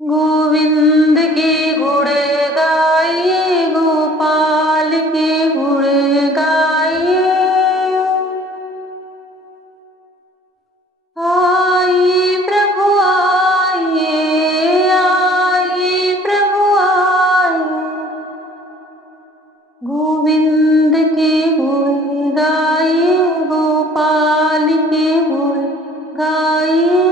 गोविंद के गुण गाइए, गोपाल के गुण गाइए। आइए प्रभु आइए, आइए प्रभु आइए। गोविंद के गुण गाइए, गोपाल के गुण गाइए।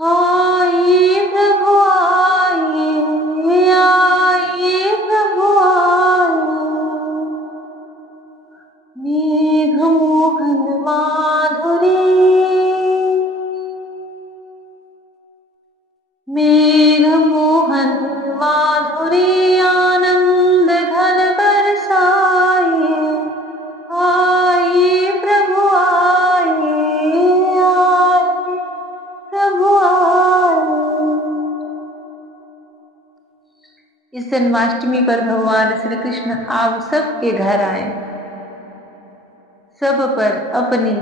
आइए प्रभु आइए, आइए प्रभु आइए। मेघ मोहन माधुरी, मेघ मोहन माधुरी, आनंद घन बरसाइए। आइए प्रभु आइए, आइए प्रभु आइए। इस जन्माष्टमी पर भगवान श्री कृष्ण आप सबके घर आए, सब पर अपनी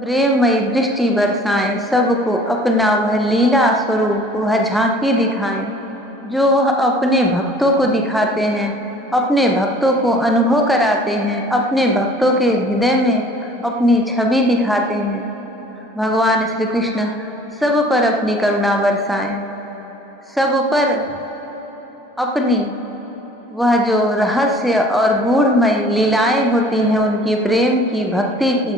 प्रेममयी दृष्टि बरसाएं, सबको अपना वह लीला स्वरूप, वह झांकी दिखाएं जो वह अपने भक्तों को दिखाते हैं, अपने भक्तों को अनुभव कराते हैं, अपने भक्तों के हृदय में अपनी छवि दिखाते हैं। भगवान श्री कृष्ण सब पर अपनी करुणा बरसाएं, सब पर अपनी वह जो रहस्य और गूढ़मय लीलाएं होती हैं उनकी प्रेम की, भक्ति की,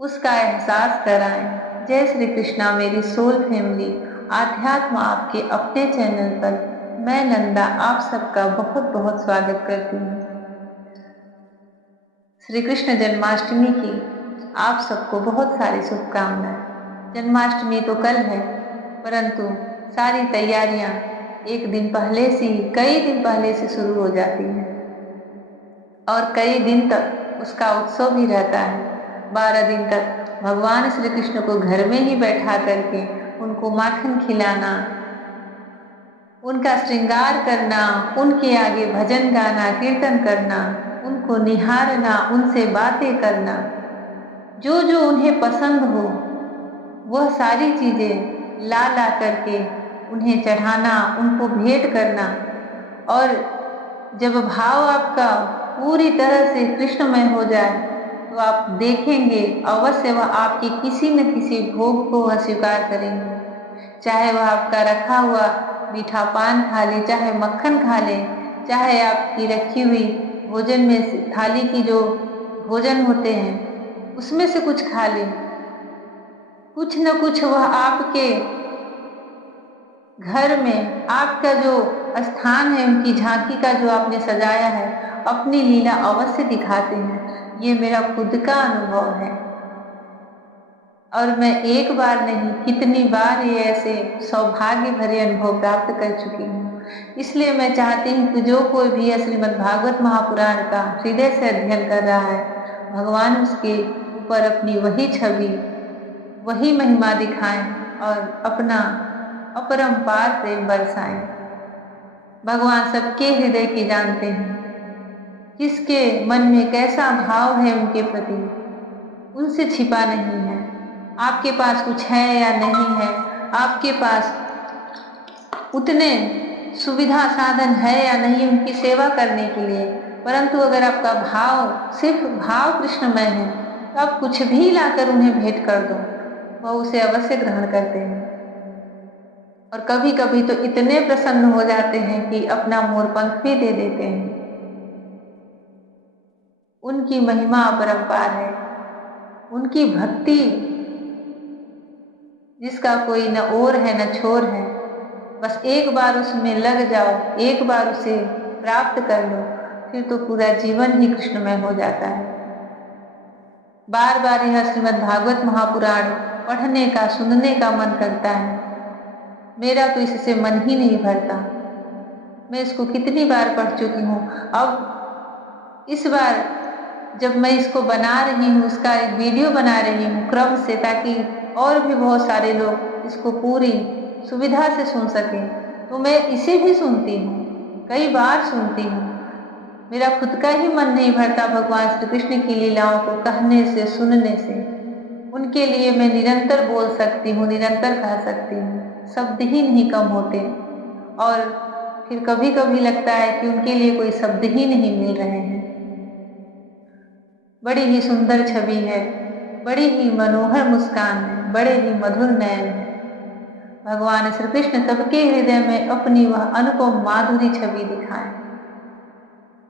उसका एहसास कराएं। जय श्री कृष्णा मेरी सोल फैमिली, आध्यात्म आपके अपने चैनल पर मैं नंदा आप सबका बहुत बहुत स्वागत करती हूँ। श्री कृष्ण जन्माष्टमी की आप सबको बहुत सारी शुभकामनाएं। जन्माष्टमी तो कल है, परंतु सारी तैयारियां एक दिन पहले से ही, कई दिन पहले से शुरू हो जाती हैं और कई दिन तक उसका उत्सव भी रहता है। 12 दिन तक भगवान श्री कृष्ण को घर में ही बैठा करके उनको माखन खिलाना, उनका श्रृंगार करना, उनके आगे भजन गाना, कीर्तन करना, उनको निहारना, उनसे बातें करना, जो जो उन्हें पसंद हो वह सारी चीजें ला ला करके उन्हें चढ़ाना, उनको भेंट करना। और जब भाव आपका पूरी तरह से कृष्णमय हो जाए तो आप देखेंगे अवश्य वह आपके किसी न किसी भोग को वह स्वीकार करेंगे, चाहे वह आपका रखा हुआ मीठा पान खा ले, चाहे मक्खन खा ले, चाहे आपकी रखी हुई भोजन में से थाली की जो भोजन होते हैं उसमें से कुछ खा ले। कुछ न कुछ वह आपके घर में, आपका जो स्थान है, उनकी झांकी का जो आपने सजाया है, अपनी लीला अवश्य दिखाते हैं। ये मेरा खुद का अनुभव है और मैं एक बार नहीं कितनी बार ये ऐसे सौभाग्य भरे अनुभव प्राप्त कर चुकी हूँ। इसलिए मैं चाहती हूँ कि जो कोई भी श्रीमद् भागवत महापुराण का हृदय से अध्ययन कर रहा है, भगवान उसके ऊपर अपनी वही छवि, वही महिमा दिखाएं और अपना अपरंपार प्रेम बरसाएं। भगवान सबके हृदय की जानते हैं, किसके मन में कैसा भाव है उनके प्रति, उनसे छिपा नहीं है। आपके पास कुछ है या नहीं है, आपके पास उतने सुविधा साधन है या नहीं उनकी सेवा करने के लिए, परंतु अगर आपका भाव सिर्फ भाव कृष्णमय है तो आप कुछ भी लाकर उन्हें भेंट कर दो, वह उसे अवश्य ग्रहण करते हैं। और कभी कभी तो इतने प्रसन्न हो जाते हैं कि अपना मोर पंख भी दे देते हैं। उनकी महिमा अपरंपार है, उनकी भक्ति जिसका कोई न ओर है न छोर है। बस एक बार उसमें लग जाओ, एक बार उसे प्राप्त कर लो, फिर तो पूरा जीवन ही कृष्णमय हो जाता है। बार बार यह श्रीमद् भागवत महापुराण पढ़ने का, सुनने का मन करता है। मेरा तो इससे मन ही नहीं भरता। मैं इसको कितनी बार पढ़ चुकी हूँ। अब इस बार जब मैं इसको बना रही हूँ, इसका एक वीडियो बना रही हूँ क्रम से, ताकि और भी बहुत सारे लोग इसको पूरी सुविधा से सुन सकें, तो मैं इसे भी सुनती हूँ, कई बार सुनती हूँ। मेरा खुद का ही मन नहीं भरता भगवान श्री कृष्ण की लीलाओं को कहने से, सुनने से। उनके लिए मैं निरंतर बोल सकती हूँ, निरंतर कह सकती हूँ, शब्द ही नहीं कम होते। और फिर कभी कभी लगता है कि उनके लिए कोई शब्द ही नहीं मिल रहे हैं। बड़ी ही सुंदर छवि है, बड़ी ही मनोहर मुस्कान है, बड़े ही मधुर नयन है। भगवान श्री कृष्ण सबके हृदय में अपनी वह अनुपम माधुरी छवि दिखाएं।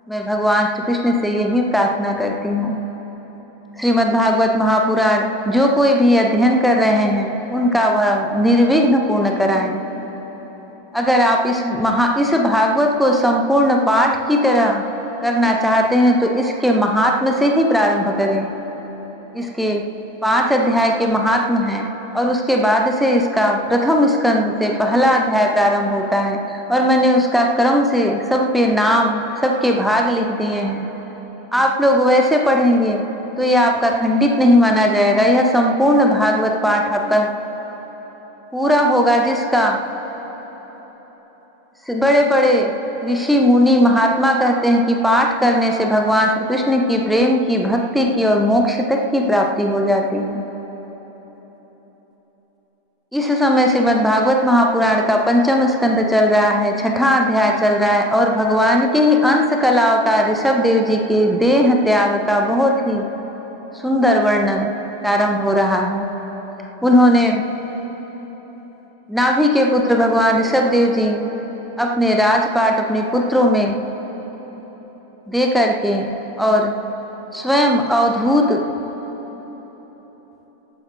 मैं भगवान श्री कृष्ण से यही प्रार्थना करती हूँ। श्रीमद् भागवत महापुराण जो कोई भी अध्ययन कर रहे हैं उनका वह निर्विघ्न पूर्ण कराएं। अगर आप इस भागवत को संपूर्ण पाठ की तरह करना चाहते हैं तो इसके महात्म से ही प्रारंभ करें। इसके 5 अध्याय के महात्म हैं और उसके बाद से इसका प्रथम स्कंद से पहला अध्याय प्रारंभ होता है और मैंने उसका क्रम से सब पे नाम, सबके भाग लिख दिए हैं। आप लोग वैसे पढ़ेंगे तो यह आपका खंडित नहीं माना जाएगा। यह संपूर्ण भागवत पाठ आपका पूरा होगा, जिसका बड़े बड़े ऋषि मुनि महात्मा कहते हैं कि पाठ करने से भगवान श्री कृष्ण की प्रेम की, भक्ति की और मोक्ष तक की प्राप्ति हो जाती है। इस समय श्रीमद् भागवत महापुराण का 5वां स्कंद चल रहा है, 6वां अध्याय चल रहा है और भगवान के ही अंश कला अवतार ऋषभ देव जी के देह त्याग का बहुत ही सुंदर वर्णन प्रारंभ हो रहा है। उन्होंने नाभि के पुत्र भगवान ऋषभ देव जी अपने राजपाट अपने पुत्रों में दे करके और स्वयं अवधूत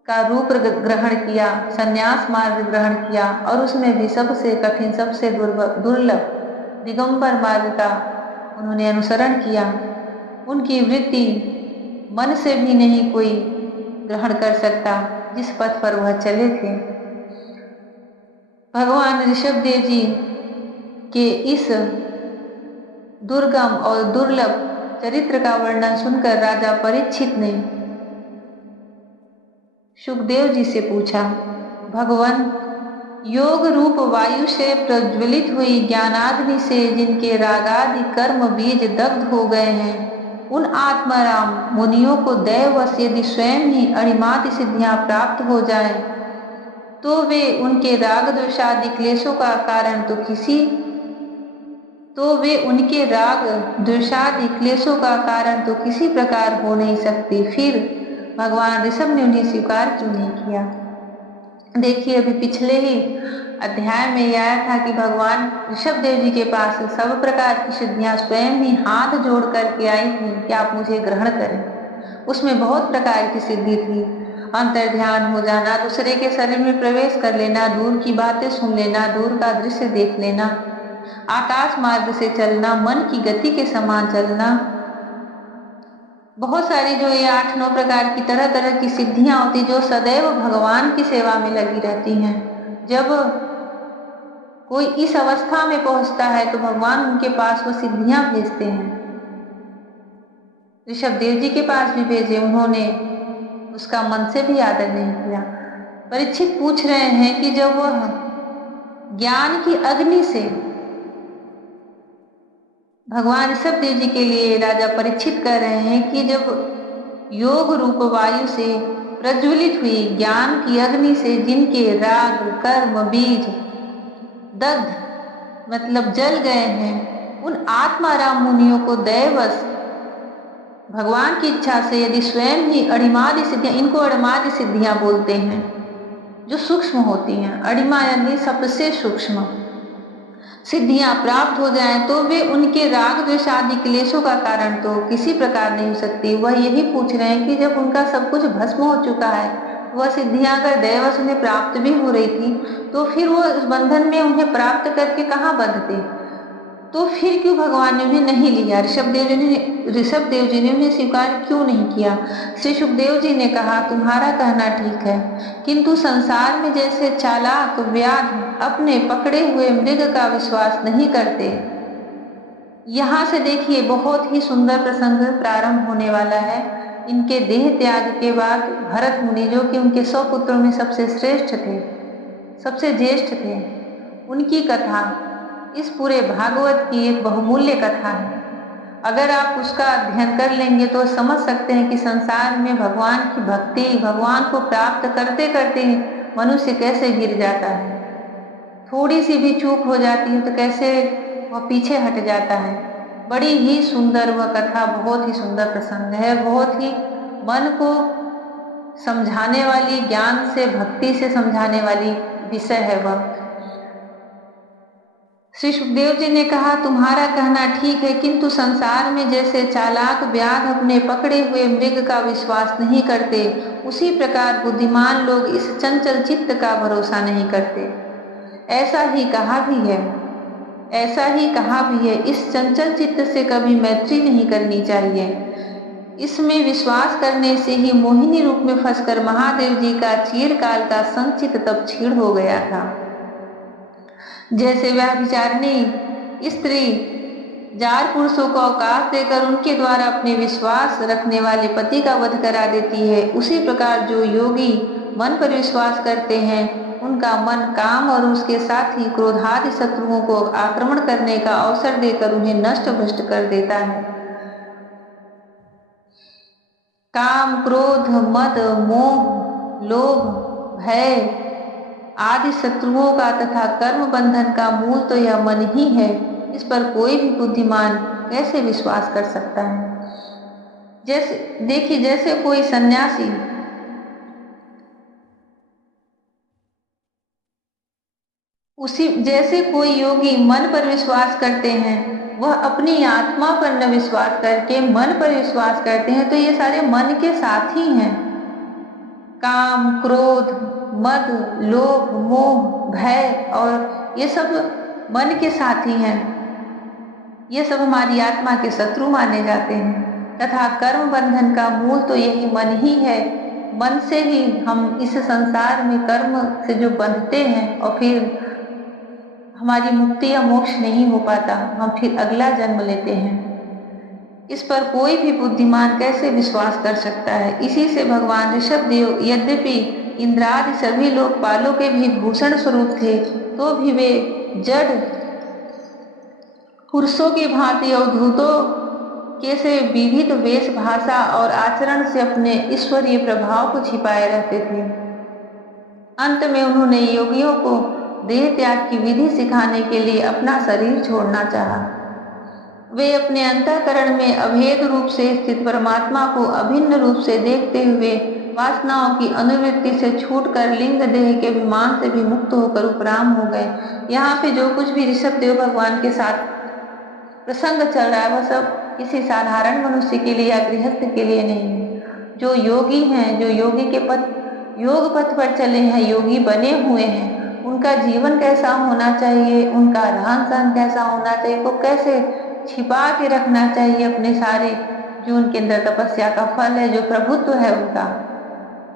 का रूप ग्रहण किया, संन्यास मार्ग ग्रहण किया और उसमें भी सबसे कठिन, सबसे दुर्लभ दिगंबर मार्ग का उन्होंने अनुसरण किया। उनकी वृत्ति मन से भी नहीं कोई ग्रहण कर सकता जिस पथ पर वह चले थे। भगवान ऋषभ देव जी के इस दुर्गम और दुर्लभ चरित्र का वर्णन सुनकर राजा परीक्षित ने सुखदेव जी से पूछा, भगवान, योग रूप वायु से प्रज्वलित हुई ज्ञानाग्नि से जिनके रागादि कर्म बीज दग्ध हो गए हैं, उन आत्माराम मुनियों को दैववश यदि स्वयं ही अणिमादि सिद्धियां प्राप्त हो जाएं, तो वे उनके राग द्वेषादि क्लेशों का कारण तो किसी प्रकार हो नहीं सकती। फिर भगवान ऋषभ ने उन्हें स्वीकार क्यों नहीं किया? देखिए, अभी पिछले ही अध्याय में यह आया था कि भगवान ऋषभ देव जी के पास सब प्रकार की सिद्धियां स्वयं ही हाथ जोड़ करके आई थी कि आप मुझे ग्रहण करें। उसमें बहुत प्रकार की सिद्धि थी, अंतर ध्यान हो जाना, दूसरे के शरीर में प्रवेश कर लेना, दूर की बातें सुन लेना, दूर का दृश्य देख लेना, आकाश मार्ग से चलना, मन की गति के समान चलना, बहुत सारी जो ये 8-9 प्रकार की तरह तरह की सिद्धियां होती जो सदैव भगवान की सेवा में लगी रहती हैं। जब कोई इस अवस्था में पहुंचता है तो भगवान उनके पास वो सिद्धियां भेजते हैं। ऋषभ देव जी के पास भी भेजे, उन्होंने उसका मन से भी आदर नहीं किया। परीक्षित पूछ रहे हैं कि जब वह ज्ञान की अग्नि से भगवान ऋषभ देव जी के लिए राजा परीक्षित कर रहे हैं कि जब योग रूप वायु से प्रज्वलित हुई ज्ञान की अग्नि से जिनके राग कर्म बीज दग्ध मतलब जल गए हैं, उन आत्माराम मुनियों को दैवश भगवान की इच्छा से यदि स्वयं ही अणिमादि सिद्धियां, इनको अणिमादि सिद्धियां बोलते हैं, जो सूक्ष्म होती हैं, अणिमा यानी सबसे सूक्ष्म सिद्धियां प्राप्त हो जाएं तो वे उनके राग द्वेष आदि क्लेशों का कारण तो किसी प्रकार नहीं हो सकती। वह यही पूछ रहे हैं कि जब उनका सब कुछ भस्म हो चुका है, वह सिद्धियां अगर दैवश उन्हें प्राप्त भी हो रही थी तो फिर वो उस बंधन में उन्हें प्राप्त करके कहाँ बंधते, तो फिर क्यों भगवान ने उन्हें नहीं लिया? ऋषभ देव जी ने उन्हें स्वीकार क्यों नहीं किया? श्री सुखदेव जी ने कहा, तुम्हारा कहना ठीक है, किंतु संसार में जैसे चालाक व्याध अपने पकड़े हुए मृग का विश्वास नहीं करते। यहाँ से देखिए बहुत ही सुंदर प्रसंग प्रारंभ होने वाला है। इनके देह त्याग के बाद भरत मुनि, जो कि उनके 100 पुत्रों में सबसे श्रेष्ठ थे, सबसे ज्येष्ठ थे, उनकी कथा इस पूरे भागवत की एक बहुमूल्य कथा है। अगर आप उसका अध्ययन कर लेंगे तो समझ सकते हैं कि संसार में भगवान की भक्ति, भगवान को प्राप्त करते करते मनुष्य कैसे गिर जाता है। थोड़ी सी भी चूक हो जाती है तो कैसे वह पीछे हट जाता है। बड़ी ही सुंदर वह कथा, बहुत ही सुंदर प्रसंग है, बहुत ही मन को समझाने वाली, ज्ञान से, भक्ति से समझाने वाली विषय है वह। श्री सुखदेव जी ने कहा, तुम्हारा कहना ठीक है, किंतु संसार में जैसे चालाक व्याध अपने पकड़े हुए मृग का विश्वास नहीं करते, उसी प्रकार बुद्धिमान लोग इस चंचल चित्त का भरोसा नहीं करते। ऐसा ही कहा भी है, ऐसा ही कहा भी है, इस चंचल चित्त से कभी मैत्री नहीं करनी चाहिए। इसमें विश्वास करने से ही मोहिनी रूप में फंसकर महादेव जी का चिरकाल का संचित तब क्षीण हो गया था। जैसे व्यभिचारिणी स्त्री जार पुरुषों को अवकाश देकर उनके द्वारा अपने विश्वास रखने वाले पति का वध करा देती है, उसी प्रकार जो योगी मन पर विश्वास करते हैं, उनका मन काम और उसके साथ ही क्रोधादि शत्रुओं को आक्रमण करने का अवसर देकर उन्हें नष्ट भ्रष्ट कर देता है। काम, क्रोध, मद, मोह, लोभ, भय आदि शत्रुओं का तथा कर्म बंधन का मूल तो यह मन ही है। इस पर कोई भी बुद्धिमान कैसे विश्वास कर सकता है। जैसे देखिए, जैसे कोई सन्यासी जैसे कोई योगी मन पर विश्वास करते हैं, वह अपनी आत्मा पर न विश्वास करके मन पर विश्वास करते हैं, तो ये सारे मन के साथ ही हैं। काम, क्रोध, मद, लोभ, मोह, भय और ये सब मन के साथी हैं। ये सब हमारी आत्मा के शत्रु माने जाते हैं तथा कर्म बंधन का मूल तो यही मन ही है। मन से ही हम इस संसार में कर्म से जो बंधते हैं और फिर हमारी मुक्ति या मोक्ष नहीं हो पाता, हम फिर अगला जन्म लेते हैं। इस पर कोई भी बुद्धिमान कैसे विश्वास कर सकता है। इसी से भगवान ऋषभदेव यद्यपि इंद्रादि सभी लोकपालों के भी भूषण स्वरूप थे, तो भी वे जड़ पुरुषों की भांति अवधूतों के से विविध वेश, भाषा और आचरण से अपने ईश्वरीय प्रभाव को छिपाए रहते थे। अंत में उन्होंने योगियों को देह त्याग की विधि सिखाने के लिए अपना शरीर छोड़ना चाहा। वे अपने अंतःकरण में अभेद रूप से स्थित परमात्मा को अभिन्न रूप से देखते हुए वासनाओं की अनुवृत्ति से छूटकर लिंग देह के अभिमान से भी मुक्त होकर उपराम हो गए। यहाँ पे जो कुछ भी ऋषभदेव भगवान के साथ प्रसंग चल रहा है, वह सब किसी साधारण मनुष्य के लिए या गृहस्थ के लिए नहीं है। जो योगी हैं, जो योगी के योग पथ पर चले हैं, योगी बने हुए हैं, उनका जीवन कैसा होना चाहिए, उनका रहन सहन कैसा होना चाहिए, वो कैसे छिपा के रखना चाहिए अपने सारे जो उनके अंदर तपस्या का फल है, जो प्रभुत्व है उनका,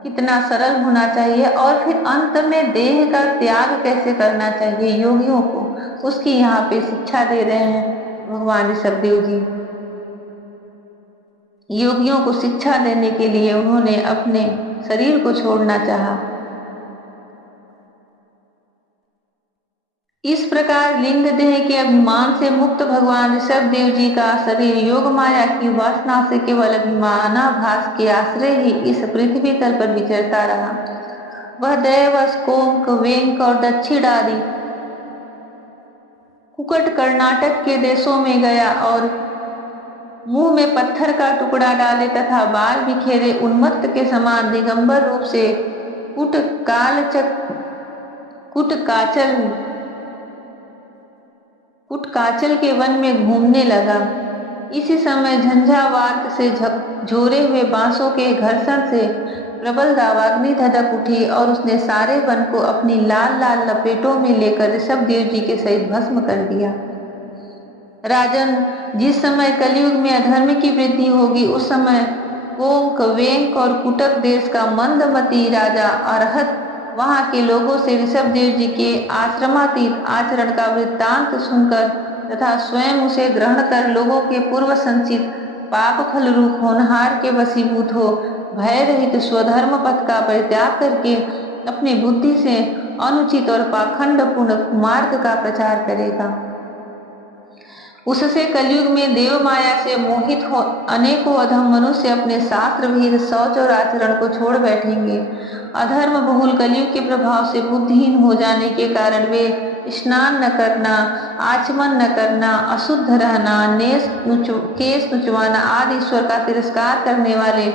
कितना सरल होना चाहिए, और फिर अंत में देह का त्याग कैसे करना चाहिए योगियों को, उसकी यहाँ पे शिक्षा दे रहे हैं भगवान ऋषभदेव जी। योगियों को शिक्षा देने के लिए उन्होंने अपने शरीर को छोड़ना चाहा। इस प्रकार लिंग देह के अभिमान से मुक्त भगवान ऋषभदेव जी का शरीर योग माया की वासना से केवल अभिमानाभास के आश्रय ही इस पृथ्वी तल पर विचरता रहा। वह दैवश, कोंक, वेंक और दक्षिण आदि कुकट कर्नाटक के देशों में गया और मुंह में पत्थर का टुकड़ा डाले तथा बाल बिखेरे उन्मत्त के समान दिगंबर रूप से कुटकाचल के वन में घूमने लगा। इसी समय झंझावात से झोरे हुए बांसों के घर्षण से प्रबल दावाग्नि धधक उठी और उसने सारे वन को अपनी लाल लाल लपेटों में लेकर ऋषभदेव जी के सहित भस्म कर दिया। राजन, जिस समय कलयुग में अधर्म की वृद्धि होगी, उस समय कोंक, वेंक और कुटक देश का मंदमती राजा अरहत वहां के लोगों से ऋषभदेव जी के आश्रमातीत आचरण का वृत्तांत सुनकर तथा स्वयं उसे ग्रहण कर लोगों के पूर्व संचित पाप फल रूप होनहार के वशीभूत हो भय रहित स्वधर्म पथ का परित्याग करके अपनी बुद्धि से अनुचित और पाखंड पूर्ण कुमार्ग का प्रचार करेगा। उससे कलयुग में देव माया से मोहित हो अनेकों अधम मनुष्य अपने शास्त्र विहित शौच और आचरण को छोड़ बैठेंगे। अधर्म बहुल कलयुग के प्रभाव से बुद्धिहीन हो जाने के कारण वे स्नान न करना, आचमन न करना, अशुद्ध रहना, केश नुचवाना आदि ईश्वर का तिरस्कार करने वाले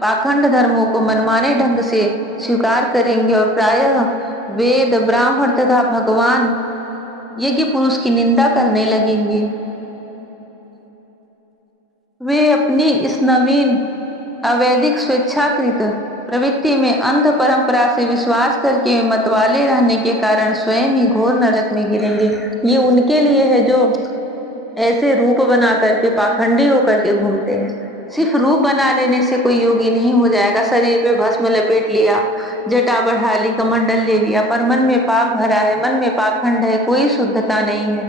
पाखंड धर्मों को मनमाने ढंग से स्वीकार करेंगे और प्रायः वेद, ब्राह्मण तथा भगवान यज्ञ पुरुष की निंदा करने लगेंगे। वे अपनी इस नवीन अवैधिक स्वेच्छाकृत प्रवृत्ति में अंध परंपरा से विश्वास करके मतवाले रहने के कारण स्वयं ही घोर नरक में गिरेंगे। ये उनके लिए है जो ऐसे रूप बना करके पाखंडी होकर के घूमते हैं। सिर्फ रूप बना लेने से कोई योगी नहीं हो जाएगा। शरीर पे भस्म लपेट लिया, जटा बढ़ा ली, कमंडल ले लिया, पर मन में पाप भरा है, मन में पाखंड है, कोई शुद्धता नहीं है,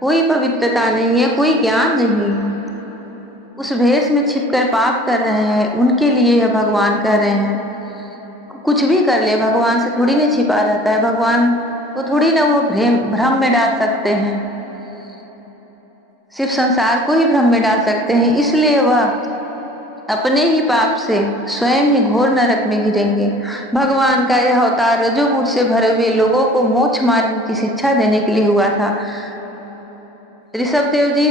कोई पवित्रता नहीं है, कोई ज्ञान नहीं है, उस भेष में छिपकर पाप कर रहे हैं। उनके लिए यह भगवान कह रहे हैं कुछ भी कर ले, भगवान से थोड़ी ना छिपा रहता है, भगवान को थोड़ी ना वो भ्रम में डाल सकते हैं, सिर्फ संसार को ही भ्रम में डाल सकते हैं। इसलिए वह अपने ही पाप से स्वयं ही घोर नरक में गिरेंगे। भगवान का यह अवतार रजोगुण से भरे हुए लोगों को मोक्ष मार्ग की शिक्षा देने के लिए हुआ था। ऋषभ देव जी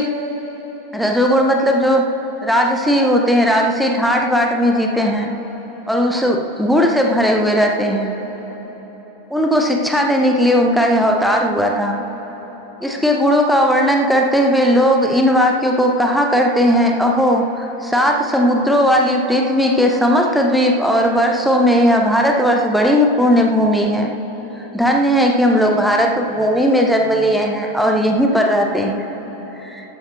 रजोगुण मतलब जो राजसी होते हैं, राजसी ठाठ बाट में जीते हैं और उस गुण से भरे हुए रहते हैं, उनको शिक्षा देने के लिए उनका यह अवतार हुआ था। इसके गुणों का वर्णन करते हुए लोग इन वाक्यों को कहा करते हैं, अहो 7 समुद्रों वाली पृथ्वी के समस्त द्वीप और वर्षों में यह भारतवर्ष बड़ी ही पुण्य भूमि है। धन्य है कि हम लोग भारत भूमि में जन्म लिए हैं और यहीं पर रहते हैं,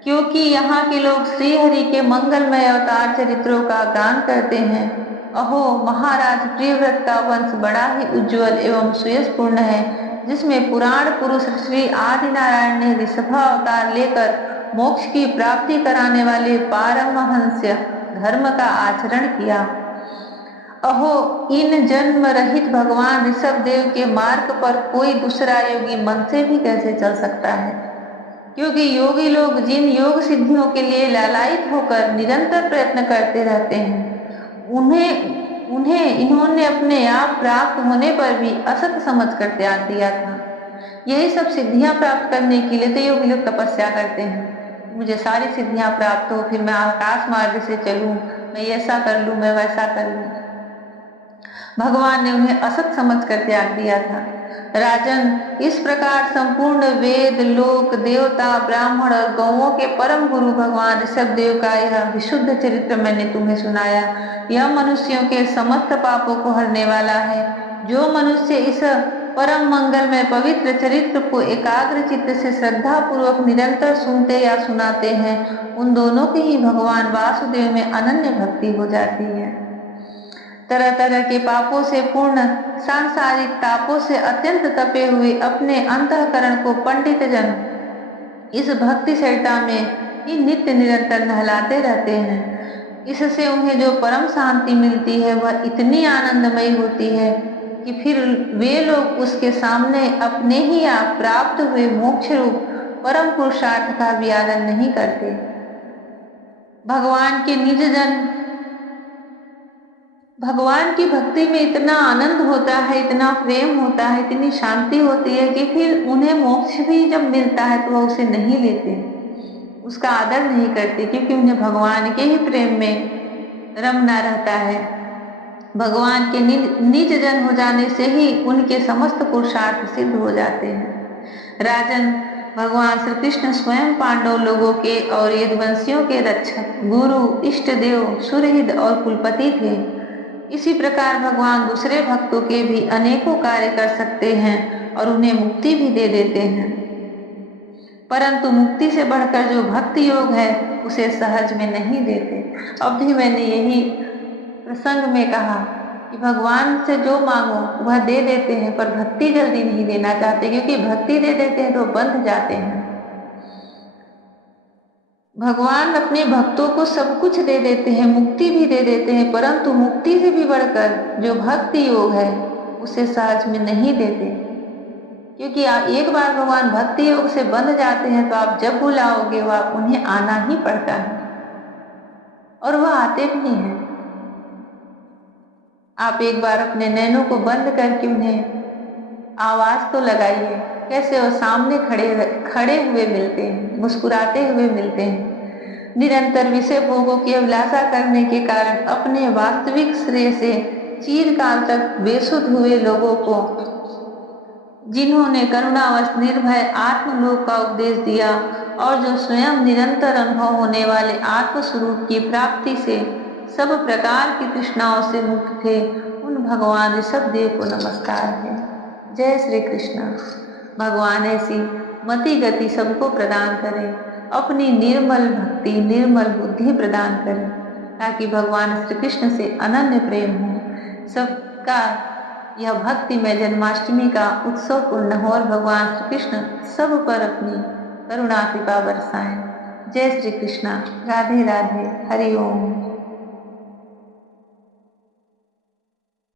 क्योंकि यहाँ के लोग श्री हरि के मंगलमय अवतार चरित्रों का गान करते हैं। अहो महाराज प्रियव्रत का वंश बड़ा ही उज्जवल एवं सुयशपूर्ण है, जिसमें पुराण पुरुष श्री आदि नारायण ने ऋषभ अवतार लेकर मोक्ष की प्राप्ति कराने वाले पारमहंस धर्म का आचरण किया। अहो इन जन्म रहित भगवान ऋषभ देव के मार्ग पर कोई दूसरा योगी मन से भी कैसे चल सकता है, क्योंकि योगी लोग जिन योग सिद्धियों के लिए लालायित होकर निरंतर प्रयत्न करते रहते हैं, उन्हें इन्होंने अपने आप प्राप्त होने पर भी असत समझकर त्याग दिया था। यही सब सिद्धियां प्राप्त करने के लिए तो योगी लोग तपस्या करते हैं, मुझे सारी सिद्धियां प्राप्त हो, फिर मैं आकाश मार्ग से चलूं, मैं ऐसा कर लूं, मैं वैसा कर लूं। भगवान ने उन्हें असत समझकर त्याग दिया था। राजन, इस प्रकार संपूर्ण वेद, लोक, देवता, ब्राह्मण और गौओं के परम गुरु भगवान ऋषभ देव का यह विशुद्ध चरित्र मैंने तुम्हें सुनाया। यह मनुष्यों के समस्त पापों को हरने वाला है। जो मनुष्य इस परम मंगल में पवित्र चरित्र को एकाग्र चित्त से श्रद्धा पूर्वक निरंतर सुनते या सुनाते हैं, उन दोनों की ही भगवान वासुदेव में अनन्य भक्ति हो जाती है। तरह तरह के पापों से पूर्ण, सांसारिक तापों से अत्यंत तपे हुए अपने अंतःकरण को पंडित जन इस भक्ति सरिता में ही नित्य निरंतर नहलाते रहते हैं। इससे उन्हें जो परम शांति मिलती है वह इतनी आनंदमयी होती है कि फिर वे लोग उसके सामने अपने ही आप प्राप्त हुए मोक्ष रूप परम पुरुषार्थ का भी आनंद नहीं करते। भगवान के निज जन भगवान की भक्ति में इतना आनंद होता है, इतना प्रेम होता है, इतनी शांति होती है कि फिर उन्हें मोक्ष भी जब मिलता है तो वह उसे नहीं लेते, उसका आदर नहीं करते, क्योंकि उन्हें भगवान के ही प्रेम में रमना रहता है। भगवान के निज जन हो जाने से ही उनके समस्त पुरुषार्थ सिद्ध हो जाते हैं। राजन, भगवान श्री कृष्ण स्वयं पांडव लोगों के और यदुवंशियों के रक्षक, गुरु, इष्ट देव, सुहृद और कुलपति थे। इसी प्रकार भगवान दूसरे भक्तों के भी अनेकों कार्य कर सकते हैं और उन्हें मुक्ति भी दे देते हैं, परंतु मुक्ति से बढ़कर जो भक्ति योग है उसे सहज में नहीं देते। अब भी मैंने यही प्रसंग में कहा कि भगवान से जो मांगो वह दे देते हैं, पर भक्ति जल्दी नहीं देना चाहते, क्योंकि भक्ति दे देते हैं तो बंध जाते हैं। भगवान अपने भक्तों को सब कुछ दे देते हैं, मुक्ति भी दे देते हैं, परंतु मुक्ति से भी बढ़कर जो भक्ति योग है उसे सहज में नहीं देते, क्योंकि एक बार भगवान भक्ति योग से बंध जाते हैं तो आप जब बुलाओगे वह उन्हें आना ही पड़ता है और वह आते भी हैं। आप एक बार अपने नैनों को बंद करके उन्हें आवाज तो लगाइए, कैसे वो सामने खड़े हुए मिलते हैं, मुस्कुराते हुए मिलते हैं। निरंतर विषय भोगों की अभिलाषा करने के कारण अपने वास्तविक श्रेय से चिरकाल तक बेसुध हुए लोगों को जिन्होंने करुणावश निर्भय आत्मलोक का उपदेश दिया और जो स्वयं निरंतर अनुभव होने वाले आत्म स्वरूप की प्राप्ति से सब प्रकार की तृष्णाओं से मुक्त थे, उन भगवान ऋषभ देव को नमस्कार है। जय श्री कृष्ण। भगवान ऐसी मति गति सबको प्रदान करें, अपनी निर्मल भक्ति निर्मल बुद्धि प्रदान करें, ताकि भगवान श्री कृष्ण से अनन्य प्रेम हो, सबका यह भक्ति में जन्माष्टमी का उत्सव पूर्ण हो और भगवान श्री कृष्ण सब पर अपनी करुणा कृपा बरसाएं। जय श्री कृष्णा। राधे राधे। हरि ओम।